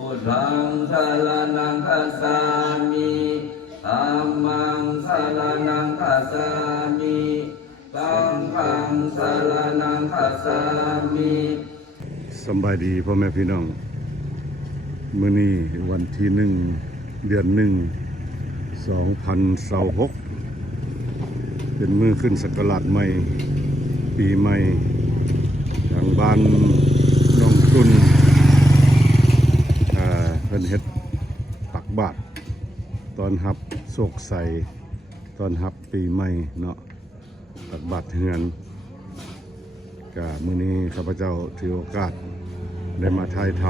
พุทธังสารนังคัสามิธัมมังสารนังคัสามิสังฆังสารนังคัสามิสบายดีพ่อแม่พี่น้องมื้อนี้วันที่หนึ่งเดือนหนึ่งสองพันสาหกเป็นมือขึ้นสักราชใหม่ ปีใหม่ทางบ้านน้องตุน เพิ่นเฮ็ดปักบาทตอนรับโศกใส่ตอนรับปีใหม่เนาะปักบาทเฮือนก็มื้อนี้ข้าพเจ้าถือโอกาสได้มาถ่ายท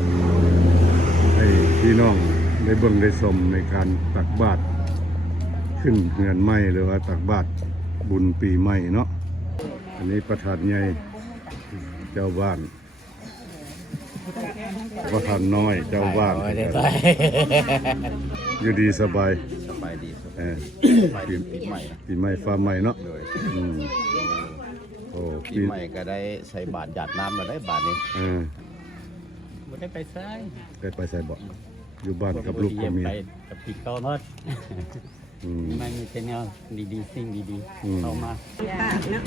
ำให้พี่น้องได้เบิ่งได้ชมในการตักบาตรขึ้นเฮือนใหม่หรือว่าตักบาตรบุญปีใหม่เนาะอันนี้ประธานใหญ่เจ้าบ้าน ประธานน้อยเจ้าบ้านอยู่ดีสบายสบายดีครับเออปีปีใหม่นะปีใหม่ฟ้าใหม่เนาะเลยอืมโอ้ปีใหม่ก็ได้ใส่บาตรหยาดน้ำมาได้บาทนี้เออไม่ได้ไปซ้ายได้ไปใส่บ่อยู่บ้านกับลูกกับเมียไปกับพี่เขาทอดอืม ไม่มีแต่แนวดีๆสิ่งดีอืม ๆเข้ามา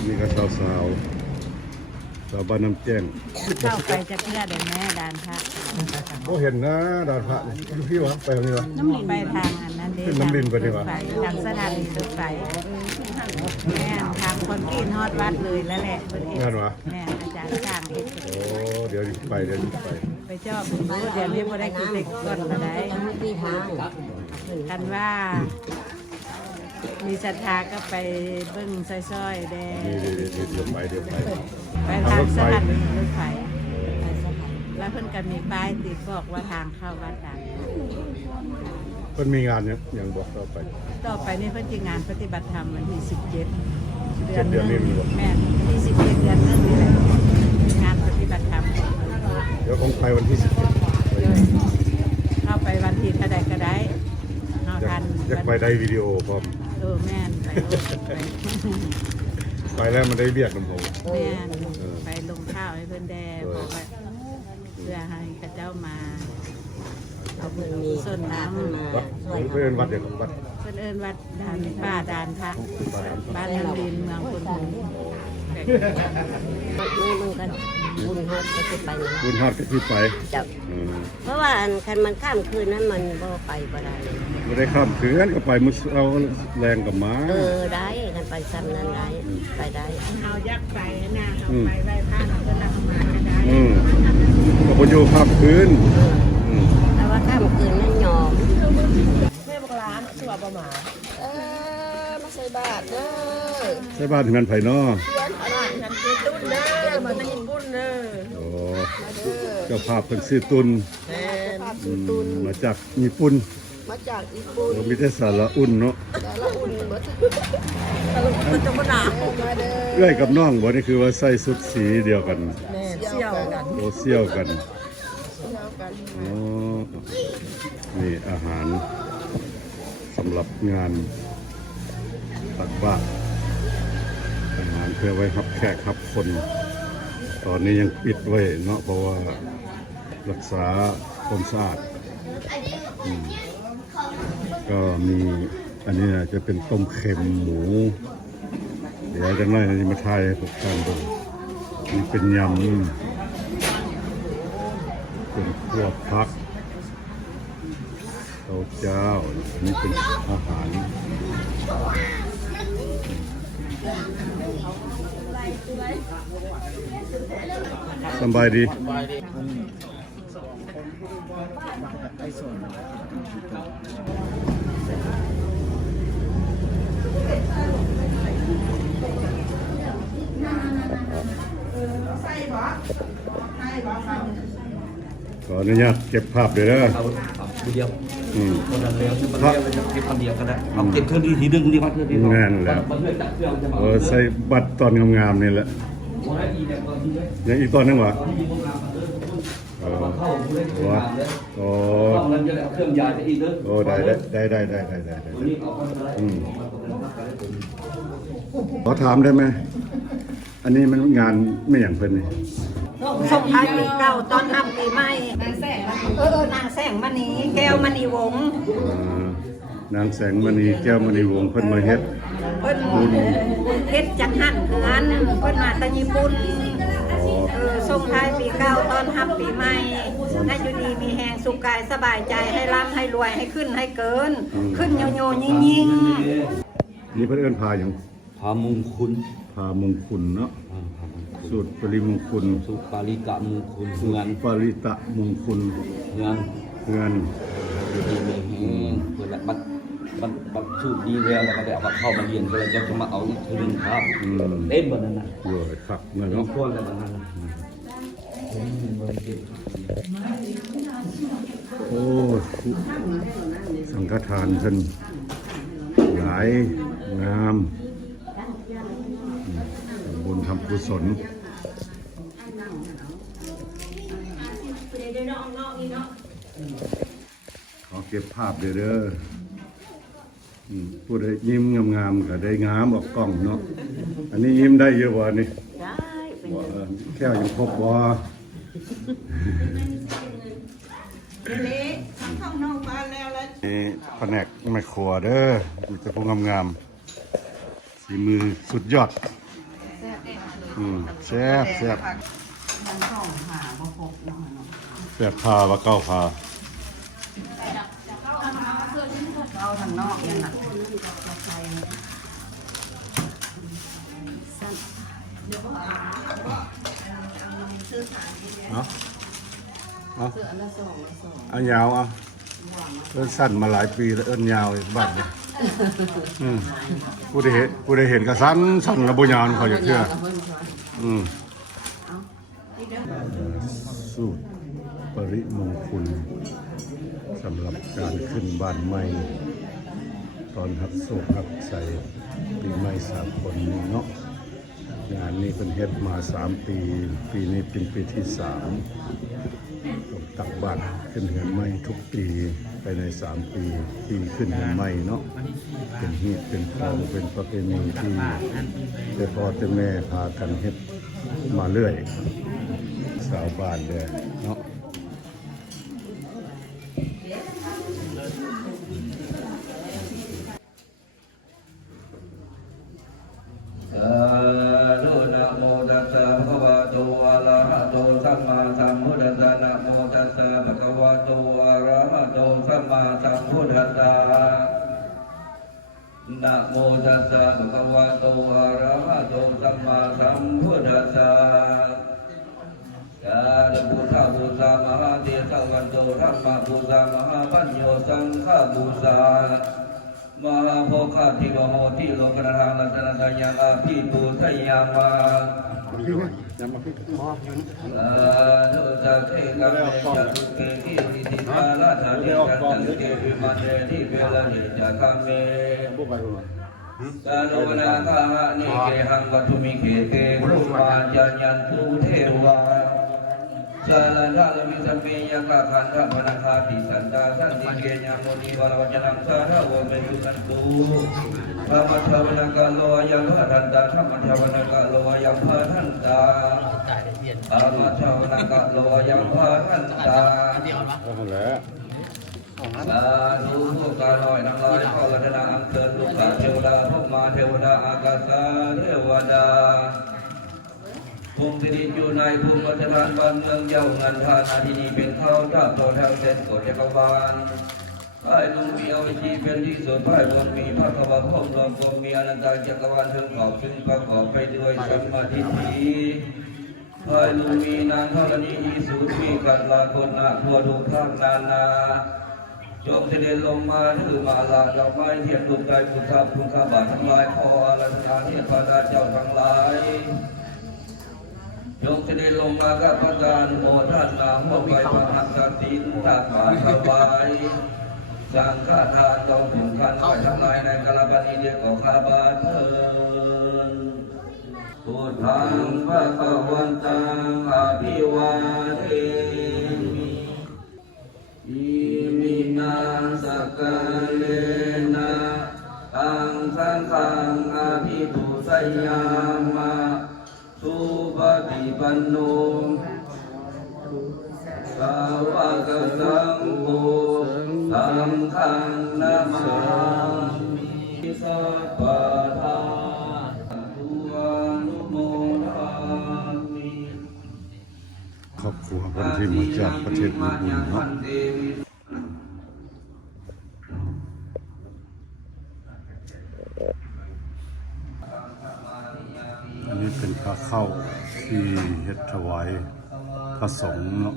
นี่ก็สาวสาวๆ สาวบ้านน้ำแจ้งเข้าไปจะเพื่อเดินแม่ดานพระก็เห็นนะดานพระอยู่พี่วะไปทางนี้วะไปทางอันนั้นเด้ขึ้นน้ำดินไปดีกว่าทางทางสถานีรถไฟแม่นทางคนกินฮอดวัดเลยแล้วแหละเพิ่นเองงานวะแม่นอาจารย์จ้างเฮ็ดโอ้เดี๋ยวไปเดี๋ยวไปไปชอบรู้เดี๋ยวนี้บ่ได้กินเด็กก่อนก็ได้กันว่ามีศรัทธาก็ไปเบิ่งซอยๆแดงนี่เดี๋ยวเดี๋ยวเดี๋ยวไปเดี๋ยวไป ไปทางสถานีรถไฟแล้วเพิ่นก็มีป้ายติดบอกว่าทางเข้าวัดดังเพิ่นมีงานเนี่ยอย่างบอกต่อไป ต่อไปนี่เพิ่นจะงานปฏิบัติธรรมวันที่17เจ็ดเดือนนี้มีบ่แม่นที่17เดือนนึงนี่แหละงานปฏิบัติธรรมเดี๋ยวคงไปวันที่สิบเข้าไปวันที่เท่าใดก็ได้เฮาอยาทักนอยากไปได้วิดีโอพร้อมเออแม่นไปโลดไป ไปแล้วมันได้เบียดน้ำผมแม่นไปลงข้าวให้เพิ่นแด่บอกว่าเพื่อให้พระเจ้ามาเอาบุญเอากุศลน้ำวัดเพื่อนวัดเดียวกับวัดเพิ่นเอิ้นวัดดานป้าดานพระบ้านน้ำดินเมืองพุนหงส์มือมือกัน บุญฮอดก็คือไปนะบุญฮอดก็ที่ไปเจ้าอืมเพราะว่าอันคันมันข้ามคืนนั้นมันบ่ไปบ่ได้เลยไม่ได้ข้ามคืนก็ไปมุสเอาแรงกับม้าเออได้กันไปซ้ำนั้นได้ไปได้เฮายักไปนะเฮาไปไหว้พระเฮาก็รับมาก็ได้อืมก็บ่อยู่ข้ามคืนอืมแต่ว่าข้ามคืนนั้นยอมเออมาใส่บาทเด้อใช่บ้านที่มันไผเนาะฉันคือตุ้น เด้อมาตั้งญี่ปุ่นเด้อโอ้เจ้าภาพเป็นซื้อตุนแม่นอืมมาจากญี่ปุ่นมาจากญี่ปุ่นมีแต่สาระอุ่นเนาะแต่ละอุ่นเบิดตลกมันจะมาหนาวมาเด้อเอื้อยกับน้องบ่นี่คือว่าใส่สุดสีเดียวกัน แม่เสี่ยวกันโอเซี่ยวกันเสี่ยวกันอ๋อนี่อาหารสำหรับงานตักบาตร อาหารเพื่อไว้รับแขกรับคน ตอนนี้ยังปิดไว้เนาะเพราะว่ารักษาความสะอาดก็มีอันนี้จะเป็นต้มเค็มหมู เดี๋ยวจะน้อยจะมาทายให้พวกท่านดูนี่เป็นยำเป็นพวกพักข้าเจ้านนี้เป็นอาหาร สบายดีขออนุญาตเก็บภาพเลยนะเอาคนเดียวอืม คนละเดียวมันเดียวมันจะเก็บคนเดียวก็ได้เอาเก็บเครื่องที่ทีดึงดีมากเครื่องที่นั่นแหละ มันเพื่อจับเครื่องจะมา เออใส่บัตรตอนงามๆนี่แหละ ยังอีกตอนนึงวะที่มีพวกงานมาเด้อเออเงานเลยโอ้ต้องนั้นจะได้เอาเครื่องยาจะอีกเด้อโอ้ได้ได้ได้ได้ได้ได้ได้อืมขอถามได้ไหม อันนี้มันงานไม่อย่างเพิ่นนี่ส่งท้ายปีเก่าตอนรับปีใหม่เออเออนางแสงมณีแก้วมณีวง นางแสงมณีแก้วมณีวงเพิ่นมาเฮ็ด เพิ่นเฮ็ดจังหันเฮือนเพิ่นมาแตะญี่ปุ่นอ๋อเออส่งท้ายปีเก่าตอนรับปีใหม่ให้อยู่ดีมีแหงสุขกายสบายใจให้ร่ำให้รวยให้ขึ้นให้เกิน ขึ้นโยโยยิ่งยิ่งนี่เพิ่นเอิ้นพาหยังพามงคุณพามงคลเนาะอ่าพามงคุณสูตรปริมงคลสุปาริกะมงคุณเงินปริตะมงคลเงินเงินอยู่ดีมีแห้งเพื่อละบั ดบัดบัดสูบดีแล้วแล้วก็ได้เอามาเข้ามาเรียนก็เลยจะจะมาเอาอีกทีหนึงครับอืมเต็มหมดนั่นนะเยอะคักเนาะน้องเนาะพวกแล้วนั่นนะโอ้สังฆทานเพิ่นหลายงามอืมบุญทำกุศลขอเก็บภาพเด้อเด้อ อืมผู้ใดยิ้มงามๆก็ได้งามออกกล้องเนาะอันนี้ยิ้มได้เยอะบ่นี่ได้เป็นบ่เออแค่ยังครบบ่เล็กข้างนอกบ้านแล้วแล้วนี่แผนกแม่ครัวเด้อมีแต่ผู้งามๆสีมือสุดยอดอืมแซ่บแซ่บแซ่บพาว่าเก้าพา เอา ทางนอกนั่นน่ะเอาเอาเอายาวเอาเอิ้นสั้นมาหลายปีแล้วเอิ้นยาวอีกบัดเนี่ยอืมผู้ได้เห็นผู้ได้เห็นก็สั้นสั้นแล้วบ่ยาวเขาอยากเชื่ออืมสูตรปริมงคลสำหรับการขึ้นบ้านใหม่ ตอนหักโศกหักใส่ปีใหม่สามคนนี้เนาะงานนี้เป็นเฮ็ดมาสามปี ปีนี้เป็นปีที่สามต้องตักบาตรขึ้นเหือนใหม่ทุกปีไปในสามปีปีขึ้นเหือนใหม่เนาะเป็นฮีตเป็นคองเป็นประเพณีที่แต่พ่อแต่แม่พากันเฮ็ดมาเรื่อย สาวบ้านเลยเนาะ งฆบูชามาโภคาทิโมโหติโลกนาลัตนาตยังอาภิปูทยามาสาธุสักเทกัมเมจัตุเกกิริติมาลาธานิจันตุเกวิมาเนติเวลานิจักามเมสานุนาคาหะนิเกหังวัตุมิเขเตรุมาจัญญันตุเทวา สารดาลมิสัมเมยังกะขันธพนาคาติสันตาสันติเกญามุนีวรวจนังสาระวะเมตุสันตุพระมัทธวนังกาโลยังพระทันตาธรรมทวนังกาโลยังพระทันตาพระมัทธวนังกาโลยังพระทันตาสาธุผู้การลอยน้ำลายเข้ารัตนาอังเกินลูกขาเทวดาพมมาเทวดาอากาศาเทวดา ภูมิที่อยู่ในภูมิวัฒนานบ้านเมืองเยาวงานทานอาที่นี้เป็นข้าเจ้าตัวแทนเส้นกฎจักรวาลพายลุงมีเอาไว้ที่เป็นที่สุดพายลุงมีพระกบาพรมรวมรวมมีอนันตจักรวาลถึงขอบถึงประกอบไปด้วยสมาธิทีพายลุงมีนางธรณีอีสุมีกัลลาคนนาทั่วทุกทางนานาจงเสด็จลงมาถือมาลาดอกไม้เทียนดวงใจพุทธะพุทธบาททั้งหลายขออารัธนาเทียนพระราเจ้าทั้งหลาย ยกเสด็จลงมากับพระจานโมท่านนามพระไปพระหัตถ์ตินทักมาถวายสังฆทานต้องถึงขันไปทั้งหลายในกาลปณิเดียก็ข้าบาทเถินพุทธังพระกวันตังอภิวาเทมิอิมินาสกะเลนะตังสังฆังอภิปุสยามะ สุปฏิปันโนสาวากสังโฆสังฆังนามามิสัพพะทาทุอานุโมทามิครอบครัวคนที่มาจากประเทศญี่ปุ่นเนาะอัน พระเข้าที่เฮ็ดถวายพระสงฆ์เนาะ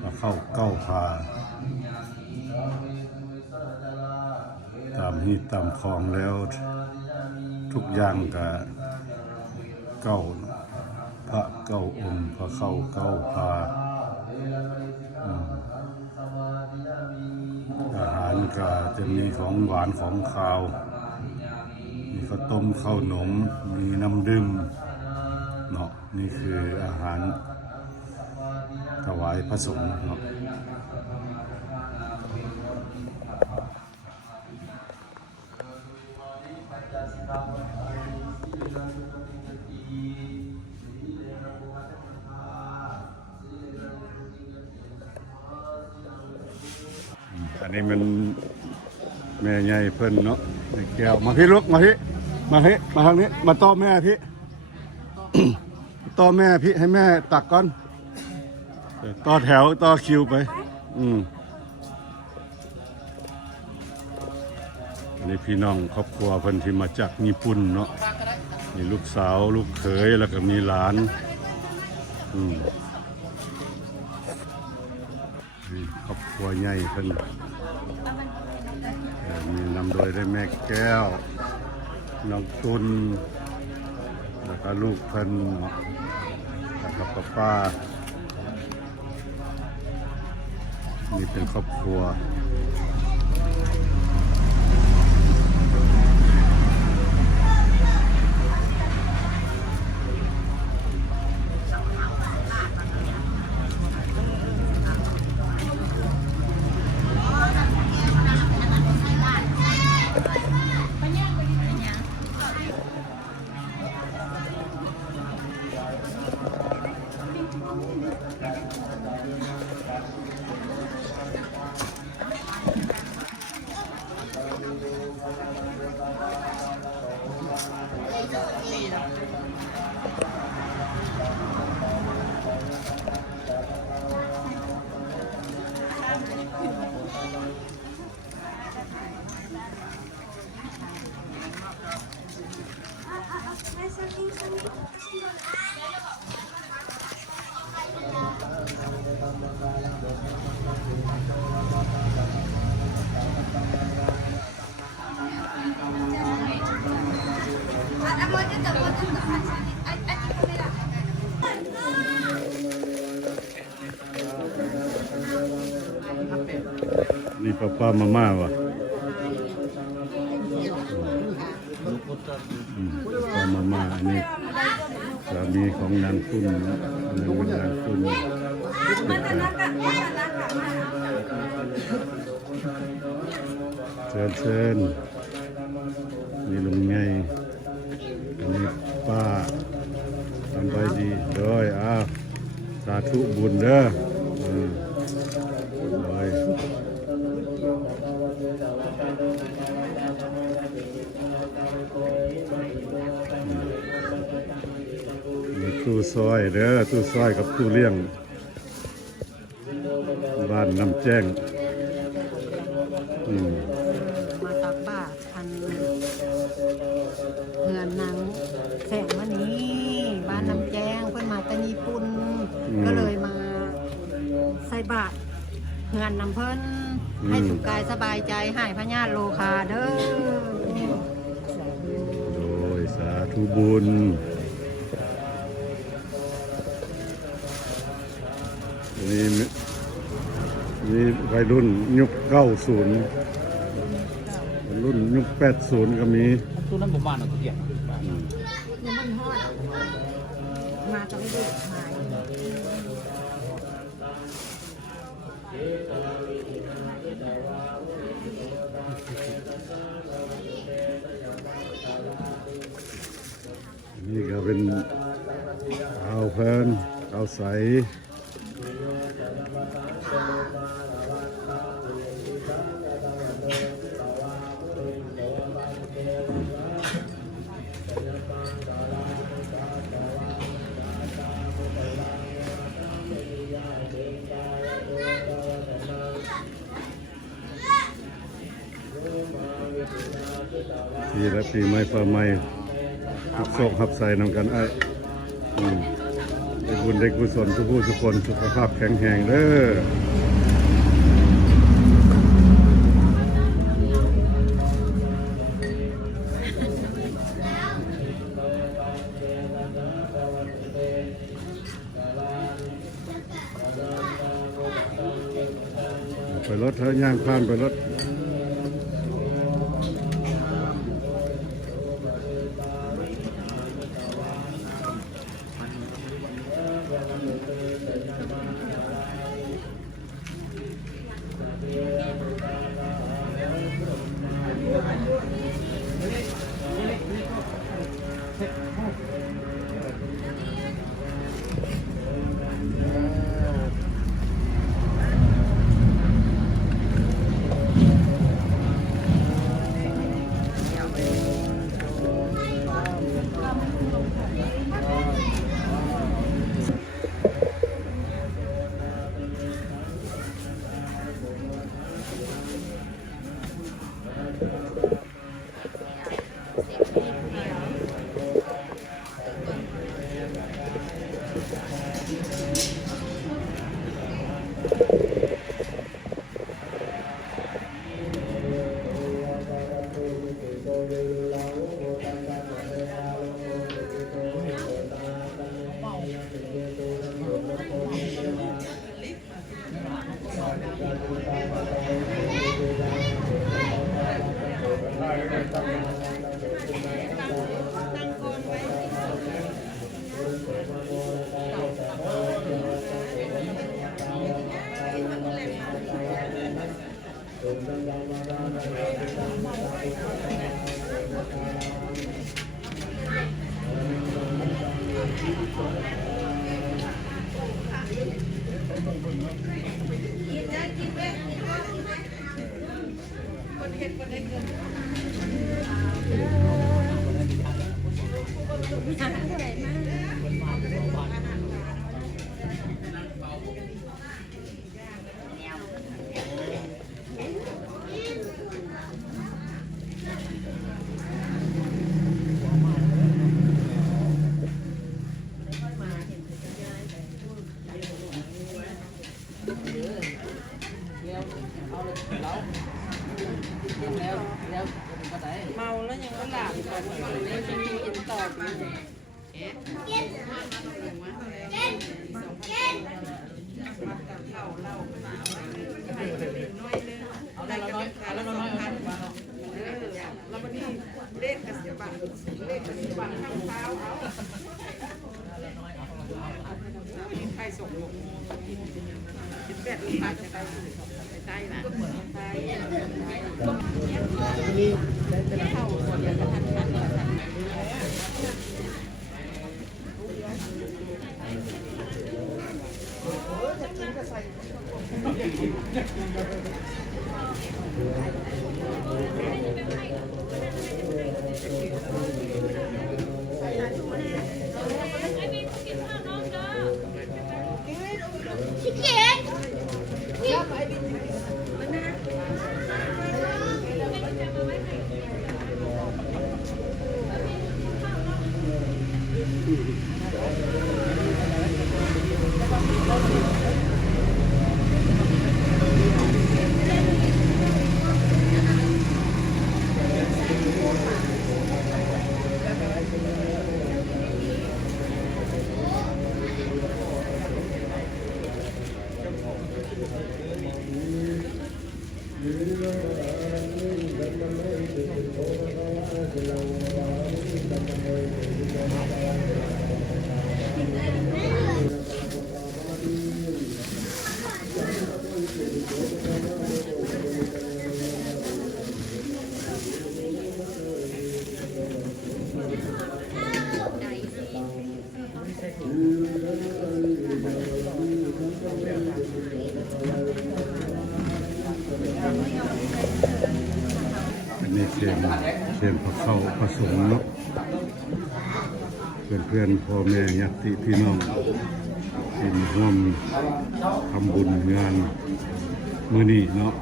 พระเข้าเก้าพาตามฮีตตามคลองแล้วทุกอย่างก็เก้าพระเก้าองค์พระเข้าเก้าพาอืมอาหารก็จะมีของหวานของคาว มีข้าวต้มข้าวหนม มีน้ำดื่มเนาะนี่คืออาหารถวายพระสงฆ์เนาะอันนี้มันแม่ใหญ่เพิ่นเนาะ ในแก้วมาพี่ลูกมาพี่มาพี่มาทางนี้มาต้อแม่พี่ ต้อแม่พี่ให้แม่ตักก่อนต่อแถวต่อคิวไป อืมอันนี้พี่น้องครอบครัวเพิ่นที่มาจากญี่ปุ่นเนาะมีลูกสาวลูกเขยแล้วก็มีหลานอืมครอบครัวใหญ่เพิ่นอ มีนำโดยได้แม่แก้ว น้องตุน แล้วก็ลูกเพิ่นแล้วก็ป้าป้านี่เป็นครอบครัวาป้ามาม่าวะป้ามาม่าอันนี้สามีของนางคุณนะอันางคุณเชิญเชิญนี่ลุงไงอันนี้ป้าทำไปดีเด้อยอ้าวสาธุบุญเด้อ ซอยเด้อตู้ซอยกับตู้เลี้ยง บ้านน้ำแจ้งอืมมาตักบาตรอันเงินนางแสงวันนี้บ้านน้ำแจ้งเพิ่นมาแตะญี่ปุ่นก็เลยมาใส่บาตรเงินนำเพิ่นให้สุขกายสบายใจให้พญาโลคาเด้อ โดยสาธุบุญ นี่นี่วัยรุ่นยุคเก้าศูนย์รุ่นยุคแปดศูนย์ก็มีตู้นั้นผมมาหน่อยทุกอย่างอืมมาต้องดูหายนี่ก็เป็นข้าวเพลินข้าวใส ปีละปีไม่ฟ้าไม่หับโซกหับใส่นำกันไอ้ ได้บุญได้กุศลทุกผู้ทุกคนสุขภาพแข็งแรงเด้อ たいと思います。 แล้วยังก็หลับแล้วจะมีกินตอบมาเอ๊ะ เพื่อนพ่อแม่ญาติพี่น้องเป็นห่วมทำบุญงานมือนี้เนาะ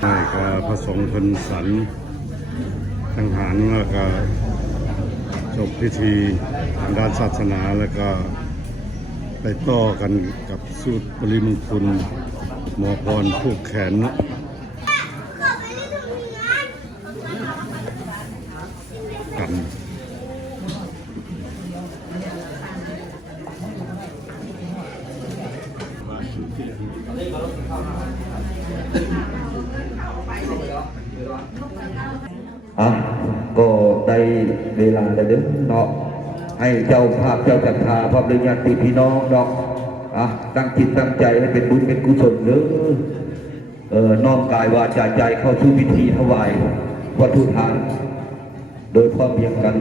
ได้ก็พระสงฆ์พนสันทังหารแล้วก็จบพิธีทางด้านศาสนาแล้วก็ไปต่อกันกับสูตรปริมงคลหมอพรพวกแขนเนาะ ให้เจ้าภาพเจ้าจัตตาพร้อมด้วยญาติพี่น้องเนาะอะตั้งจิตตั้งใจให้เป็นบุญเป็นกุศลเด้อเออน้อมกายวาจาใจเข้าสู่พิธีถวายวัตถุทาน โดยพร้อมเพียงกัน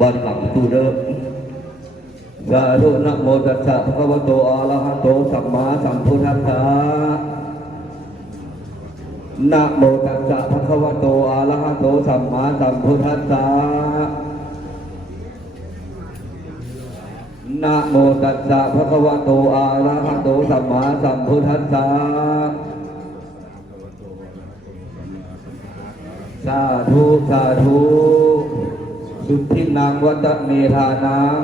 บ้านหลังตูเด้อสาธุนะโมตัสสะภะคะวะโตอะระหะโตสัมมาสัมพุทธัสสะนะโมตัสสะภะคะวะโตอะระหะโตสัมมาสัมพุทธัสสะ นะโมตัสสะภะคะวะโตอะระหะโตสัมมาสัมพุทธัสสะสาธุสาธุสุทธินังวัตเมธานัง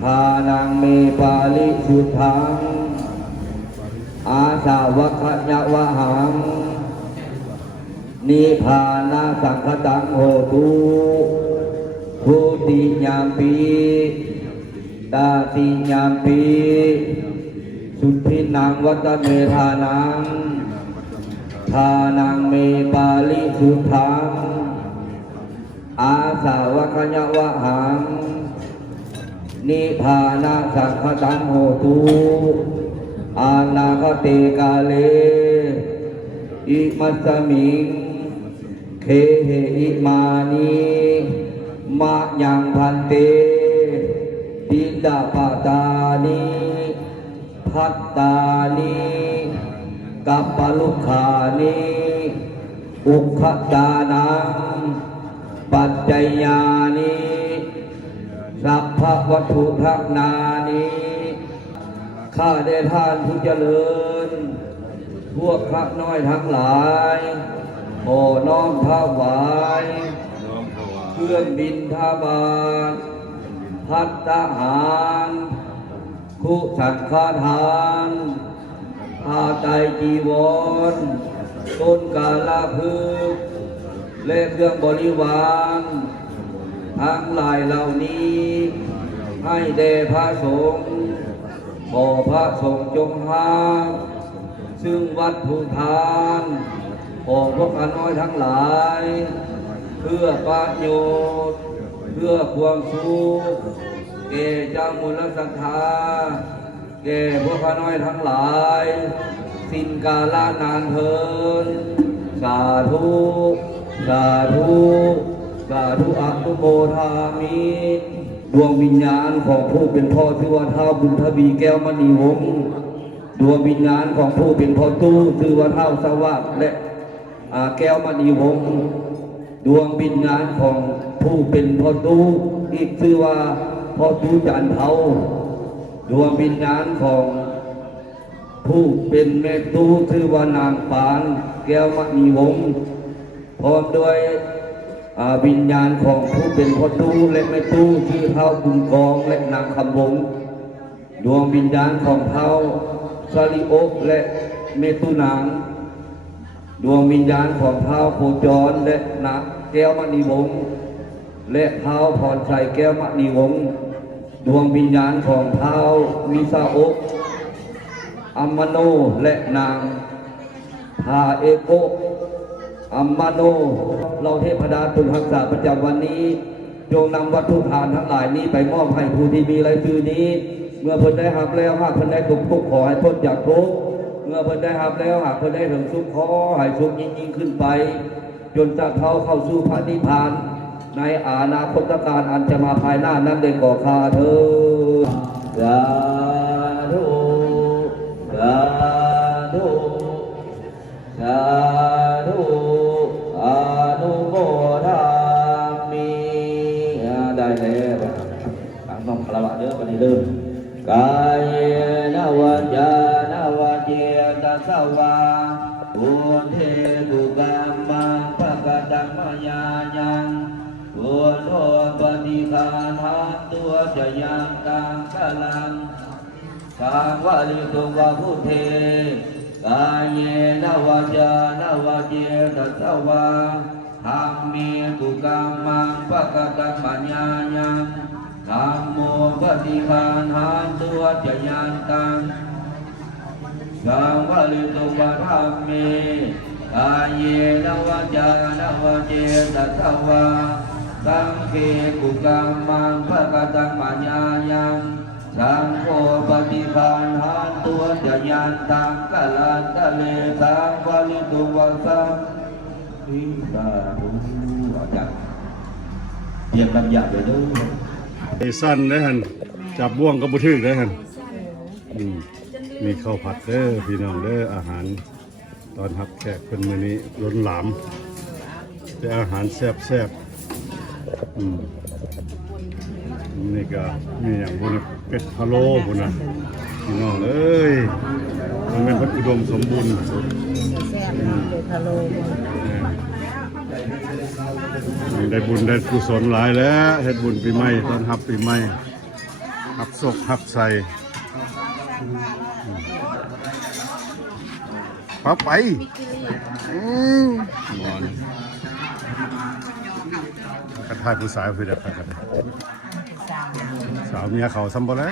ทานังเมปาลิสุทังอาสาวะขยะวะหังนิพพานาสังคตังโหตุภูติญามปี ตาติญามปีสุทินังวัตเมธานังทานังเมปาลิสุทังอาสาวะขยวะหัง นิพานาสังคตังโหตุอานาคเตกาเล อิมัสสมิง เคเหอิมานีมะยังพันเต ติดาปตานีพัตตานีกัปปะลุขานีอุคขดานังปัจจยานีสัพพะวัตถุทักนานีข้าได้ท่านผู้เจริญ พวกพระน้อยทั้งหลายขอน้อมถวาย เครื่องบินทบาท พัตตหารคุสังฆทานผ้าไตรจีวร ต้นกาลาพึกและเครื่องบริวารทั้งหลายเหล่านี้ ให้แด่พระสงฆ์ขอพระสงฆ์จงหาซึ่งวัดภูทานของพวกข้าน้อยทั้งหลาย เพื่อประโยชน์ เพื่อความสุขแก่เจ้ามูลศรัทธาแก่พวกข้าน้อยทั้งหลาย สิ้นกาลนานเทิน สาธุ สาธุ สาธุอนุโมทามิดวงวิญญาณของผู้เป็นพ่อชื่อว่าท้าบุญทวีแก้วมณีวงศ์ดวงวิญญาณของผู้เป็นพ่อตู้ชื่อว่าท้าสวัสดิ์และแก้วมณีวงศ์ดวงวิญญาณของ ผู้เป็นพ่อตู้อีกชื่อว่าพ่อตู้จันเทาดวงวิญญาณของ ผู้เป็นแม่ตู้ชื่อว่านางปาน แก้วมณีวงศ์พร้อมด้วยวิญญาณของผู้เป็นพ่อตู้และแม่ตู้ชื่อเท้าบุญกองและนางคำวงดวงวิญญาณของเท้าซาลิโอกและเมตุนางดวงวิญญาณของเท้าโคจรและนักแก้วมณีวงศ์ และเท้าพรชัยแก้วมณีวงศ์ดวงวิญญาณของเท้าวิสาอกอัมมโนและนางพาเอโกอัมมาโน เราเทพดาตุลหักษาประจำวันนี้ จงนำวัตถุทานทั้งหลายนี้ไปมอบให้ผู้ที่มีรายชื่อนี้ เมื่อเพิ่นได้หับแล้วหากเพิ่นได้ทุกทุกข์ขอให้พ้นจากทุกข์เมื่อเพิ่นได้หับแล้วหากเพิ่นได้ถึงสุขขอให้สุขยิ่งยิ่งขึ้นไป จนจะเข้าเข้าสู่พระนิพพาน ในอาณาคตการอันจะมาภายหน้านั้นได้ก่อคาเธอญสาธุสาธุสาธุอนุโมทามิได้แล้วตั้งต้องคารวะเด้อปฏิเดิมกายนวัจจานวัจเจตสสวา ยังตังกลังสาวาลิตุวะพุทเทกายเยนวาจานวาเจตสวาธรรมีตุกัมมังปะกะตัมปัญญายังธัมโมปฏิคานหานตัวจยันตังสาวาลิตุวะธรรมีกายเยนวาจานวาเจตสวา สังเกตุกัมมังปะกะตัมปัญญายังสังโฆปฏิภาณหานตัวจะยันตังกะลันตะเลสังวลิตุวะสังทิสาธุอาจารย์เตรียมลำยาไปเด้อไอ้สั้นได้หันจับบ่วงก็บ่ถึกได้หันอืมมีข้าวผัดเด้อพี่น้องเด้ออาหาร ตอนรับแขกเพิ่นมื้อนี้ล้นหลามแต่อาหารแซ่บๆ อืมนี่ก็มีอย่างบุญเป็ดพะโล้บุญนะพี่น้องเอ้ยมันเป็นพัดอุดมสมบูรณ์แซ่บเลยพะโลได้บุญได้กุศลหลายแล้วเฮ็ดบุญปีใหม่ตอนรับปีใหม่รับศกรับใส่ปับไปอืมนอน ทายผู้สาวคือเด็กกันสาวเมียเขาซ้ำบ่แล้ว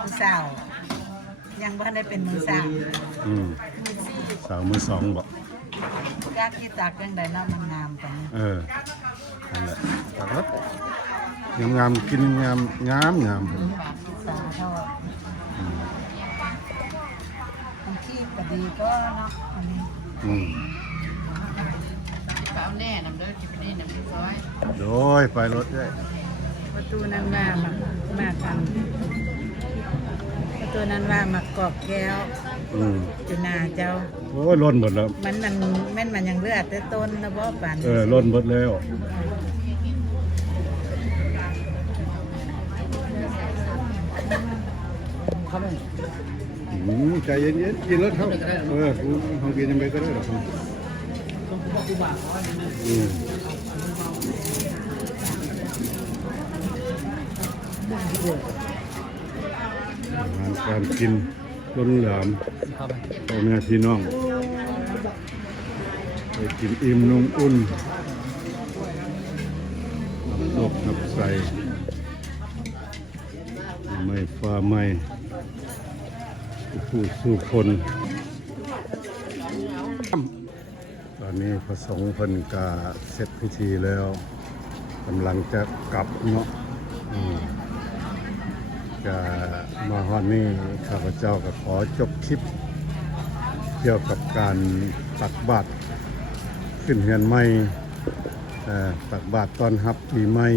มือสาวยังบ่ได้เป็นมือสาวอืมสาวมือสองบอกกาคิดจากจังใดเนาะมันงามปานนี้เออนั่นแหละครับงามงามๆกินงามงามงามสาทอดมันขี้ก็ดีก็เนาะอันนี้อืมเอา แน่นำเด้อกินไปนี่นำเรียบร้อยโดยไปรถได้ประตูนั้นว่ามามาทำประตูนั้นว่ามักกอกแก้วอืมจุนาเจ้า โอ้ยล้นหมดแล้ว มันมันแม่นมันยังเลือดแต่ต้นนะบ่ปานเออล้นหมดแล้วอืมใจเย็นๆกินรถเข้าเออกูเขากินยังไงก็ได้หรอก อืมอาหารการกินล้นหลามพ่อแม่พี่น้องไปกินอิ่มนุ่งอุ่นน้ำตกน้ำใสไม่ฟ้าไม่ผู้สู้คน อนนี้พระสงฆ์เพิ่นกาเสร็จพิธีแล้วกำลังจะกลับเนาะจะมาฮอนนี่ข้าพเจ้าก็ขอจบคลิป เกี่ยวกับการตักบาตรขึ้นเฮือนใหม่ตักบาตรตอนรับปีใหม่